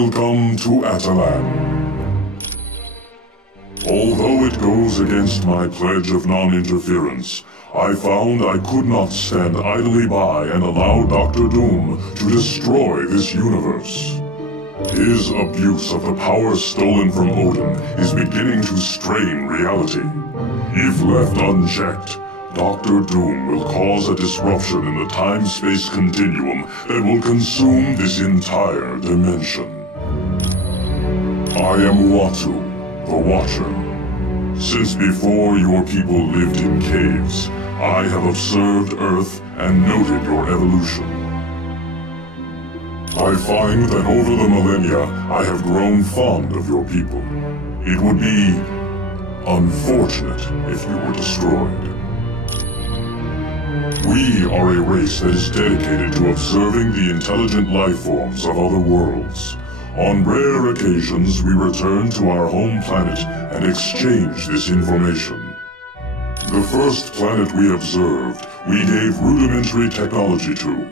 Welcome to Atalan. Although it goes against my pledge of non-interference, I found I could not stand idly by and allow Dr. Doom to destroy this universe. His abuse of the power stolen from Odin is beginning to strain reality. If left unchecked, Dr. Doom will cause a disruption in the time-space continuum that will consume this entire dimension. I am Watu, the Watcher. Since before your people lived in caves, I have observed Earth and noted your evolution. I find that over the millennia, I have grown fond of your people. It would be unfortunate if you were destroyed. We are a race that is dedicated to observing the intelligent life forms of other worlds. On rare occasions, we return to our home planet and exchange this information. The first planet we observed, we gave rudimentary technology to.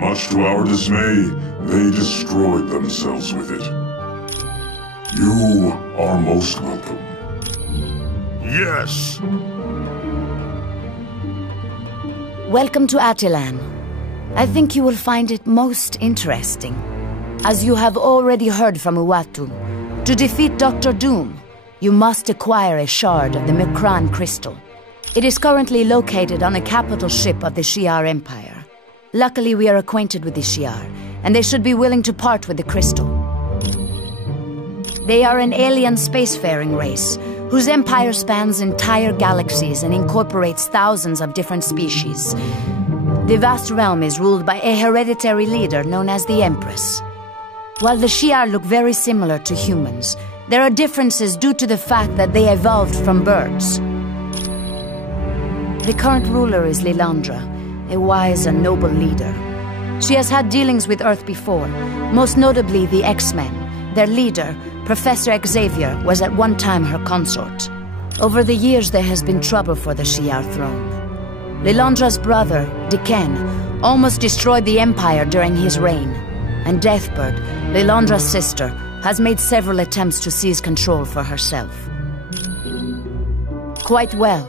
Much to our dismay, they destroyed themselves with it. You are most welcome. Yes! Welcome to Atalan. I think you will find it most interesting. As you have already heard from Uatu, to defeat Dr. Doom, you must acquire a shard of the Mikran crystal. It is currently located on a capital ship of the Shi'ar Empire. Luckily, we are acquainted with the Shi'ar, and they should be willing to part with the crystal. They are an alien spacefaring race, whose empire spans entire galaxies and incorporates thousands of different species. The vast realm is ruled by a hereditary leader known as the Empress. While the Shi'ar look very similar to humans, there are differences due to the fact that they evolved from birds. The current ruler is Lilandra, a wise and noble leader. She has had dealings with Earth before, most notably the X-Men. Their leader, Professor Xavier, was at one time her consort. Over the years there has been trouble for the Shi'ar throne. Lilandra's brother, Diken, almost destroyed the Empire during his reign, and Deathbird, Lilandra's sister, has made several attempts to seize control for herself. Quite well.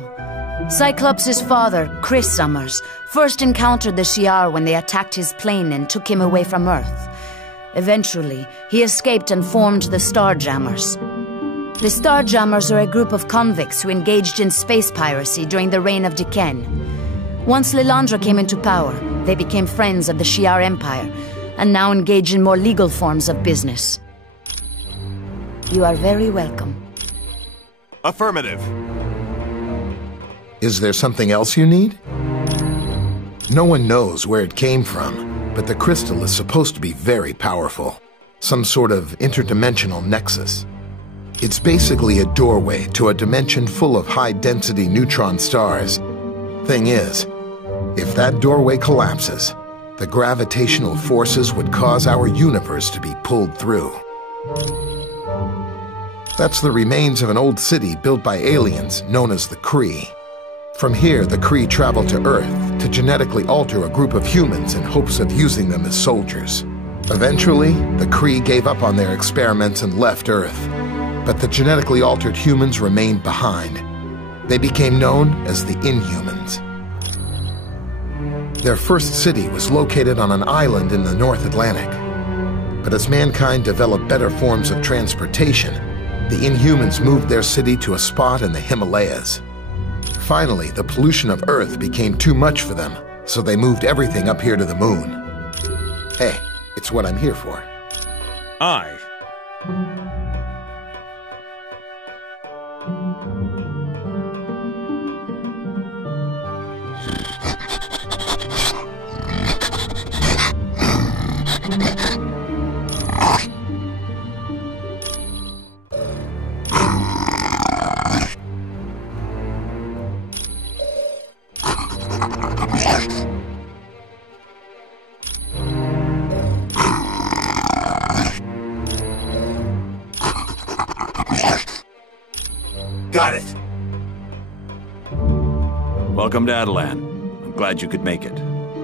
Cyclops' father, Chris Summers, first encountered the Shi'ar when they attacked his plane and took him away from Earth. Eventually, he escaped and formed the Starjammers. The Starjammers are a group of convicts who engaged in space piracy during the reign of Diken. Once Lilandra came into power, they became friends of the Shi'ar Empire, and now engage in more legal forms of business. You are very welcome. Affirmative. Is there something else you need? No one knows where it came from, but the crystal is supposed to be very powerful. Some sort of interdimensional nexus. It's basically a doorway to a dimension full of high-density neutron stars. Thing is, if that doorway collapses, the gravitational forces would cause our universe to be pulled through. That's the remains of an old city built by aliens known as the Kree. From here, the Kree traveled to Earth to genetically alter a group of humans in hopes of using them as soldiers. Eventually, the Kree gave up on their experiments and left Earth, but the genetically altered humans remained behind. They became known as the Inhumans. Their first city was located on an island in the North Atlantic. But as mankind developed better forms of transportation, the Inhumans moved their city to a spot in the Himalayas. Finally, the pollution of Earth became too much for them, so they moved everything up here to the moon. Hey, it's what I'm here for. Aye. Got it. Welcome to Atalan. I'm glad you could make it.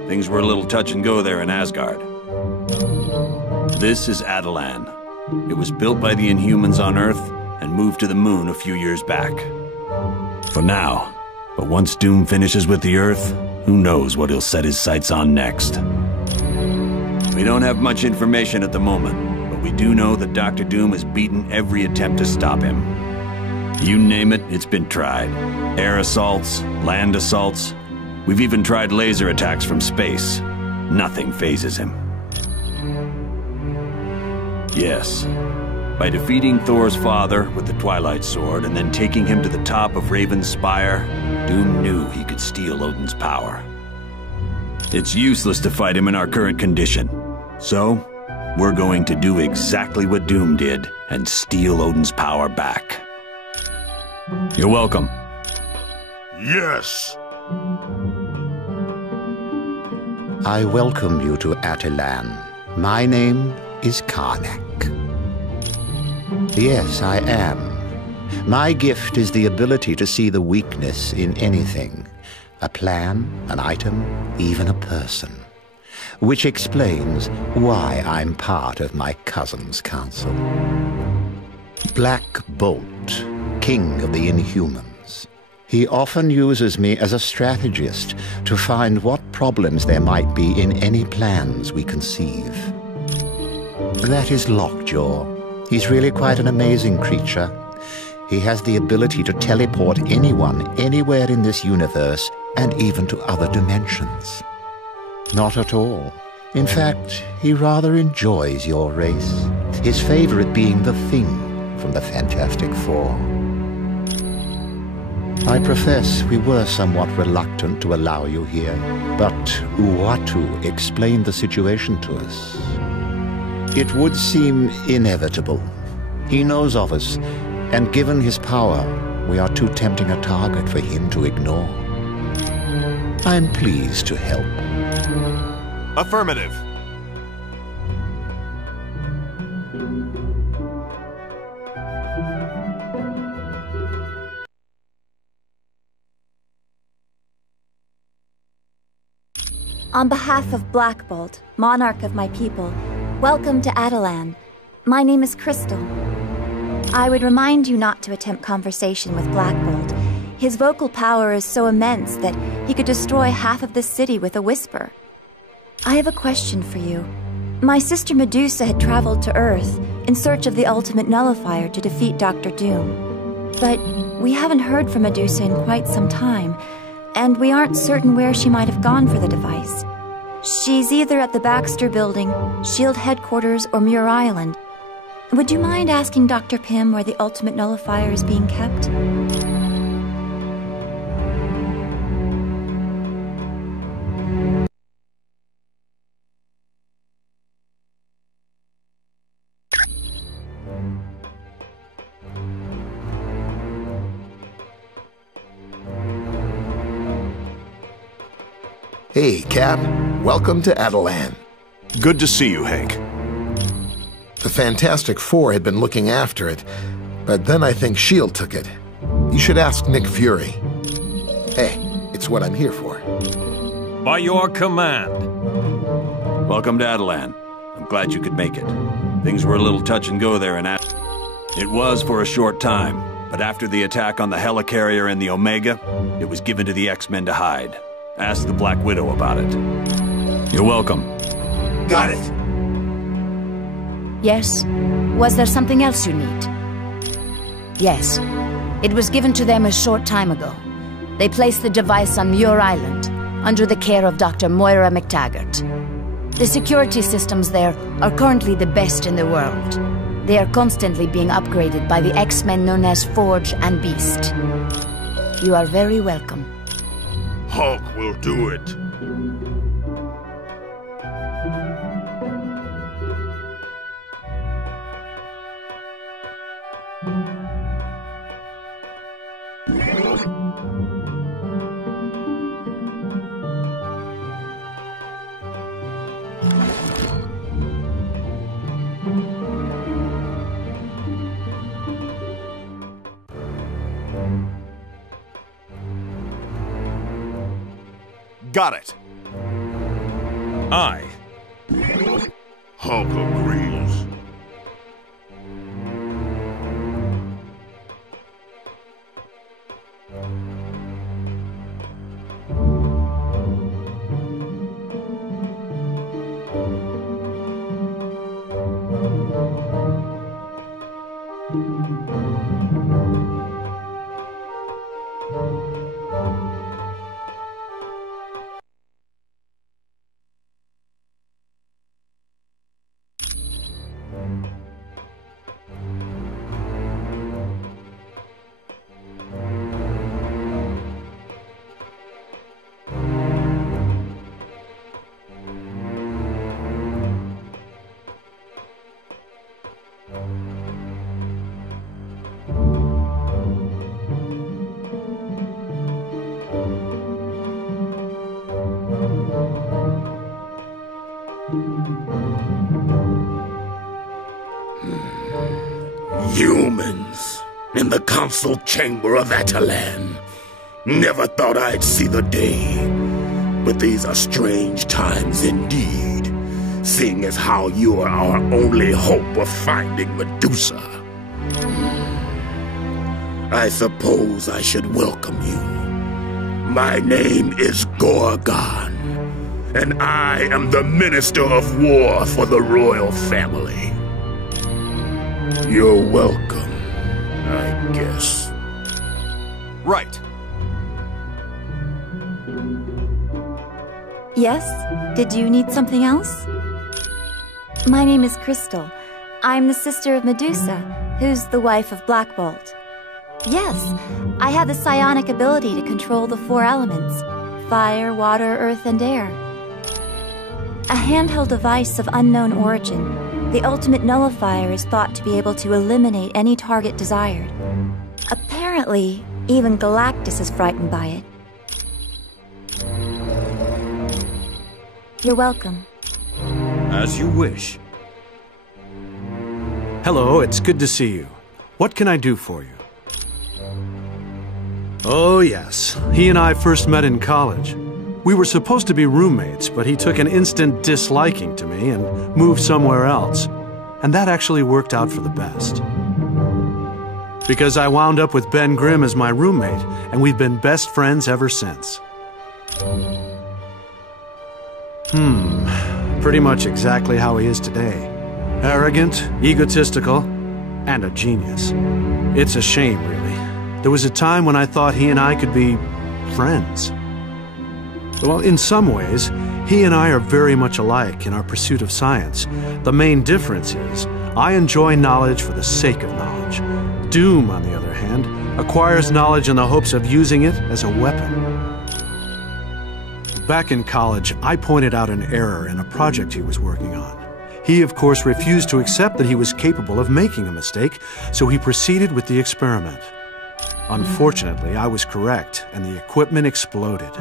Things were a little touch and go there in Asgard. This is Atalan, It was built by the Inhumans on Earth and moved to the moon a few years back. For now. But once Doom finishes with the Earth, who knows what he'll set his sights on next. We don't have much information at the moment, but we do know that Dr. Doom has beaten every attempt to stop him. You name it, it's been tried. Air assaults, land assaults. We've even tried laser attacks from space. Nothing phases him. Yes. By defeating Thor's father with the Twilight Sword and then taking him to the top of Raven's Spire, Doom knew he could steal Odin's power. It's useless to fight him in our current condition. So, we're going to do exactly what Doom did and steal Odin's power back. You're welcome. Yes! I welcome you to Atalan. My name is Karnak. Yes, I am. My gift is the ability to see the weakness in anything. A plan, an item, even a person. Which explains why I'm part of my cousin's council. Black Bolt, king of the Inhumans. He often uses me as a strategist to find what problems there might be in any plans we conceive. That is Lockjaw. He's really quite an amazing creature. He has the ability to teleport anyone, anywhere in this universe, and even to other dimensions. Not at all. In fact, he rather enjoys your race, his favorite being the Thing from the Fantastic Four. I profess we were somewhat reluctant to allow you here, but Outta explained the situation to us. It would seem inevitable. He knows of us, and given his power, we are too tempting a target for him to ignore. I'm pleased to help. Affirmative. On behalf of Black Bolt, monarch of my people, welcome to Atalan. My name is Crystal. I would remind you not to attempt conversation with Black Bolt. His vocal power is so immense that he could destroy half of the city with a whisper. I have a question for you. My sister Medusa had traveled to Earth in search of the ultimate nullifier to defeat Dr. Doom. But we haven't heard from Medusa in quite some time, and we aren't certain where she might have gone for the device. She's either at the Baxter Building, S.H.I.E.L.D. headquarters, or Muir Island. Would you mind asking Dr. Pym where the ultimate nullifier is being kept? Hey, Cap. Welcome to Atalan. Good to see you, Hank. The Fantastic Four had been looking after it, but then I think S.H.I.E.L.D. took it. You should ask Nick Fury. Hey, it's what I'm here for. By your command. Welcome to Atalan. I'm glad you could make it. Things were a little touch and go there in It was for a short time, but after the attack on the helicarrier and the Omega, it was given to the X-Men to hide. Ask the Black Widow about it. You're welcome. Got it. Yes? Was there something else you need? Yes. It was given to them a short time ago. They placed the device on Muir Island, under the care of Dr. Moira McTaggart. The security systems there are currently the best in the world. They are constantly being upgraded by the X-Men known as Forge and Beast. You are very welcome. Hulk will do it. Got it. Aye. Hulk agrees. Humans in the council chamber of Atalan. Never thought I'd see the day. But these are strange times indeed, seeing as how you are our only hope of finding Medusa. I suppose I should welcome you. My name is Gorgon, and I am the Minister of War for the royal family. You're welcome, I guess. Right. Yes? Did you need something else? My name is Crystal. I'm the sister of Medusa, who's the wife of Black Bolt. Yes, I have the psionic ability to control the 4 elements: fire, water, earth, and air. A handheld device of unknown origin, the ultimate nullifier is thought to be able to eliminate any target desired. Apparently, even Galactus is frightened by it. You're welcome. As you wish. Hello, it's good to see you. What can I do for you? Oh, yes. He and I first met in college. We were supposed to be roommates, but he took an instant disliking to me and moved somewhere else. And that actually worked out for the best. Because I wound up with Ben Grimm as my roommate, and we've been best friends ever since. Pretty much exactly how he is today. Arrogant, egotistical, and a genius. It's a shame, really. There was a time when I thought he and I could be friends. Well, in some ways, he and I are very much alike in our pursuit of science. The main difference is, I enjoy knowledge for the sake of knowledge. Doom, on the other hand, acquires knowledge in the hopes of using it as a weapon. Back in college, I pointed out an error in a project he was working on. He, of course, refused to accept that he was capable of making a mistake, so he proceeded with the experiment. Unfortunately, I was correct, and the equipment exploded.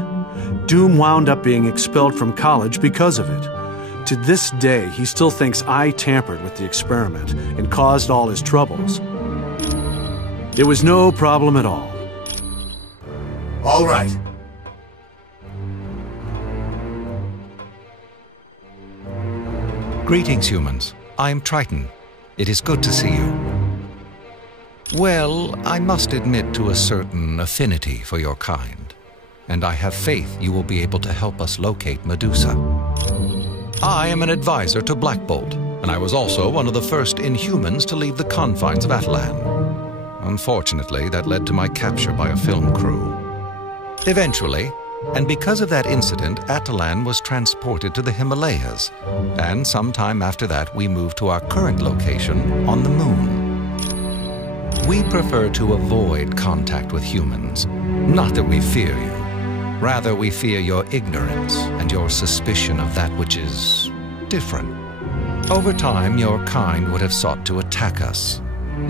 Doom wound up being expelled from college because of it. To this day, he still thinks I tampered with the experiment and caused all his troubles. It was no problem at all. All right. Greetings, humans. I am Triton. It is good to see you. Well, I must admit to a certain affinity for your kind, and I have faith you will be able to help us locate Medusa. I am an advisor to Black Bolt, and I was also one of the first Inhumans to leave the confines of Atalan. Unfortunately, that led to my capture by a film crew. Eventually, and because of that incident, Atalan was transported to the Himalayas, and sometime after that we moved to our current location on the moon. We prefer to avoid contact with humans. Not that we fear you. Rather, we fear your ignorance and your suspicion of that which is different. Over time, your kind would have sought to attack us.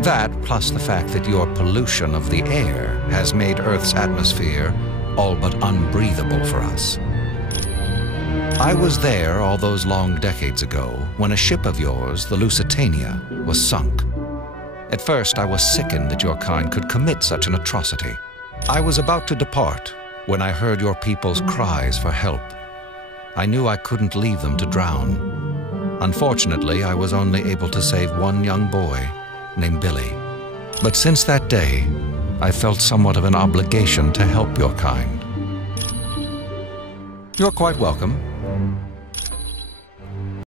That, plus the fact that your pollution of the air has made Earth's atmosphere all but unbreathable for us. I was there all those long decades ago when a ship of yours, the Lusitania, was sunk. At first, I was sickened that your kind could commit such an atrocity. I was about to depart when I heard your people's cries for help. I knew I couldn't leave them to drown. Unfortunately, I was only able to save one young boy named Billy. But since that day, I felt somewhat of an obligation to help your kind. You're quite welcome.